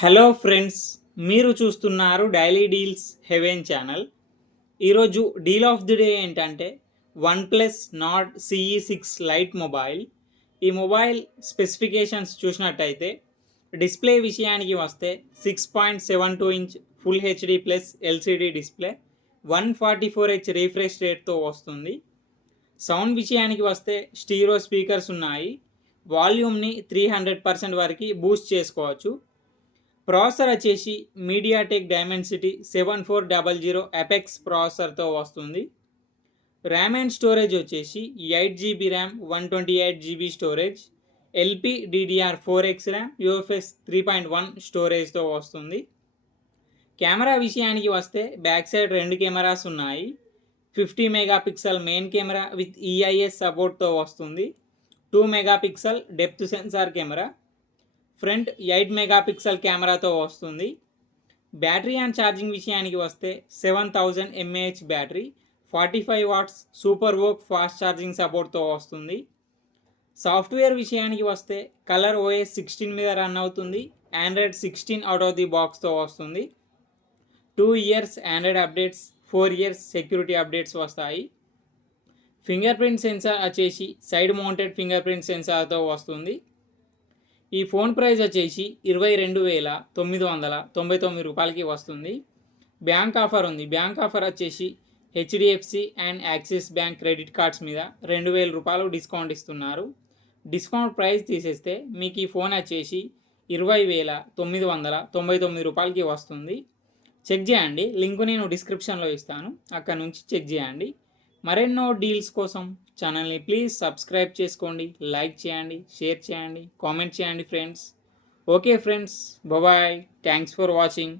Hello friends, మీరు చూస్తున్నారు daily deals heaven channel. ఈరోజు డీల్ ఆఫ్ ది డే ఏంటంటే OnePlus Nord CE6 lite mobile. ఈ మొబైల్ స్పెసిఫికేషన్స్ చూసినట్టయితే డిస్ప్లే విషయానికి వస్తే 6.72 inch full HD plus LCD display, 144Hz refresh రేట్తో వస్తుంది. సౌండ్ విషయానికి వస్తే స్టీరో స్పీకర్స్ ఉన్నాయి. వాల్యూమ్ని 300% వరకు బూస్ట్ చేసుకోవచ్చు. ప్రాసెసర్ వచ్చేసి మీడియాటెక్ డైమెన్సిటీ 7400 ఎపెక్స్ ప్రాసెసర్తో వస్తుంది. ర్యామ్ అండ్ స్టోరేజ్ వచ్చేసి 8GB RAM, 128GB storage, LPDDR4X RAM, UFS 3.1 స్టోరేజ్తో వస్తుంది. కెమెరా విషయానికి వస్తే బ్యాక్ సైడ్ 2 కెమెరాస్ ఉన్నాయి. 50 megapixel main camera with EIS సపోర్ట్తో వస్తుంది. 2 megapixel depth sensor camera, front 8 megapixel కెమెరాతో వస్తుంది. బ్యాటరీ అండ్ ఛార్జింగ్ విషయానికి వస్తే 7000 mAh battery, 45 watts super VOOC fast charging సపోర్ట్తో వస్తుంది. సాఫ్ట్వేర్ విషయానికి వస్తే కలర్ OS 16 మీద రన్ అవుతుంది. ఆండ్రాయిడ్ 16 అవుట్ ఆఫ్ ది బాక్స్తో వస్తుంది. 2 years Android updates, 4 years security updates వస్తాయి. ఫింగర్ ప్రింట్ సెన్సార్ వచ్చేసి సైడ్ మౌంటెడ్ ఫింగర్ ప్రింట్ సెన్సార్తో వస్తుంది. ఈ ఫోన్ ప్రైస్ వచ్చేసి 22,999 రూపాయలకి వస్తుంది. బ్యాంక్ ఆఫర్ ఉంది. బ్యాంక్ ఆఫర్ వచ్చేసి HDFC and axis bank credit cards మీద 2,000 రూపాయలు డిస్కౌంట్ ఇస్తున్నారు. డిస్కౌంట్ ప్రైస్ తీసేస్తే మీకు ఈ ఫోన్ వచ్చేసి 20,999 రూపాయలకి వస్తుంది. చెక్ చేయండి, లింక్ నేను డిస్క్రిప్షన్లో ఇస్తాను, అక్కడ నుంచి చెక్ చేయండి. మరెన్నో డీల్స్ కోసం ఛానల్ని ప్లీజ్ సబ్స్క్రైబ్ చేసుకోండి, లైక్ చేయండి, షేర్ చేయండి, కామెంట్ చేయండి friends. Okay friends, bye, thanks for watching.